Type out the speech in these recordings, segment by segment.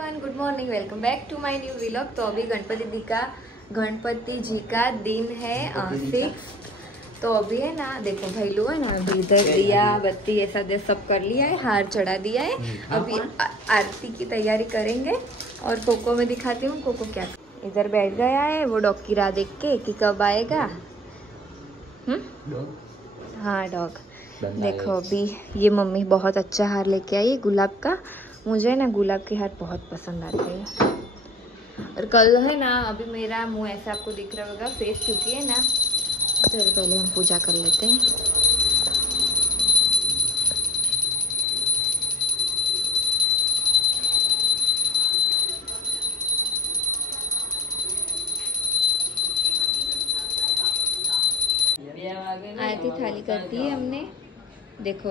Everyone, good morning, welcome back to my new vlog. तो अभी गणपति जी का दिन है 6। तो अभी है ना, देखो भाई लोग है ना, अभी इधर दिया बत्ती ऐसा सब कर लिया है, हार चढ़ा दिया है। अभी आरती की तैयारी करेंगे और कोको में दिखाती हूँ कोको क्या इधर बैठ गया है। वो डॉग की राह देख के कि कब आएगा। हाँ डॉग। देखो अभी ये मम्मी बहुत अच्छा हार लेके आई गुलाब का। मुझे ना गुलाब के हार बहुत पसंद आते हैं। और कल है ना, अभी मेरा मुंह ऐसा आपको दिख रहा होगा फेस, क्योंकि है ना, चलो पहले हम पूजा कर लेते हैं। आरती थाली कर दी है हमने। देखो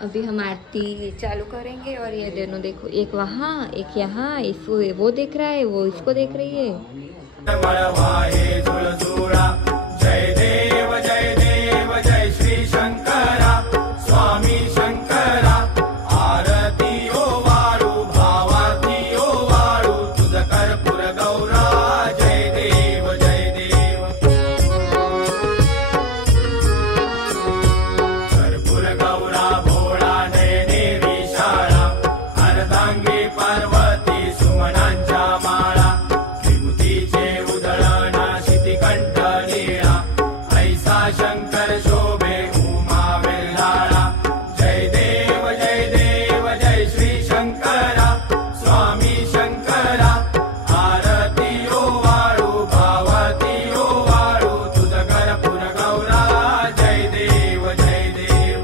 अभी हम आरती चालू करेंगे। और ये दोनों देखो, एक वहाँ एक यहाँ, इसको वो देख रहा है, वो इसको देख रही है। जय देव जय श्री शंकरा स्वामी शंकरा आरती ओ वाळू भावाती ओ वाळू तुझ कर्पूर गौरा जय देव जय देव कर्पूर गौरा भोळा नयने विशाळा अर्धांगी पार्वती सुमनांच्या माळा विभूतीचे उधळण शितिकंठ नीळा ऐसा शंकर शोभे उमा वेल्हाळा जय देव जय श्री शंकरा स्वामी शंकरा आरती ओ वाळू भावती ओ वाळू तुझ कर्पूर गौरा जय देव जय देव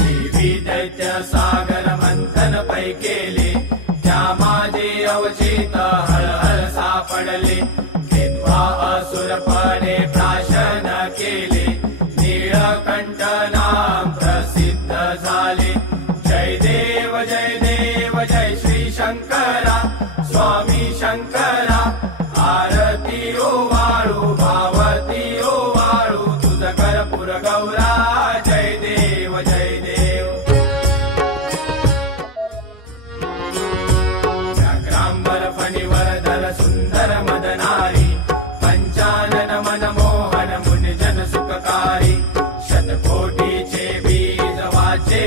देवी दैत्य सागर मंथन पै केले त्या माझे अवचित हळहळ सापडले विद्वा असुरपणे प्राशन केले नीळकंठ नाम प्रसिद्ध झाले जय देव जय श्री शंकरा स्वामी शंकरा आरती ओ वाळू भावती ओ वाळू तुझ कर्पूर गौरा जय देव जय देव व्याघ्रांबर फणिवरधर सुंदर मदनारी पंचानन मनमोहन मुनिजन सुखकारी शतकोटीचे बीज वाचे